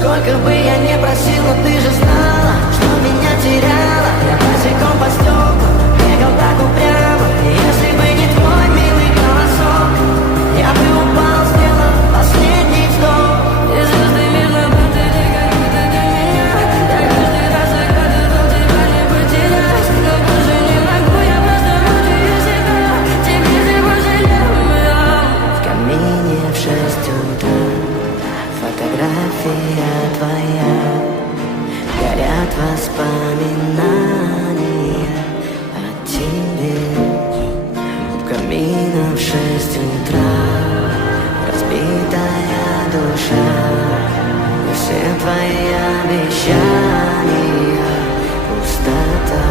Сколько бы я не просил, но ты же знала, что меня теряла. Я босиком по стеклу бегал так упрямо. Если бы не твой милый голосок, я бы упал, сделал последний вздох. И звезды мирно падали, как будто для меня. Я каждый раз загадывал тебя не потерять, но больше не могу, я просто мучаю себя. Теперь ты пожалел меня. В камине в 6 утра фотография твоя, горят воспоминания о тебе. У камина в 6 утра разбитая душа, и все твои обещания пустота.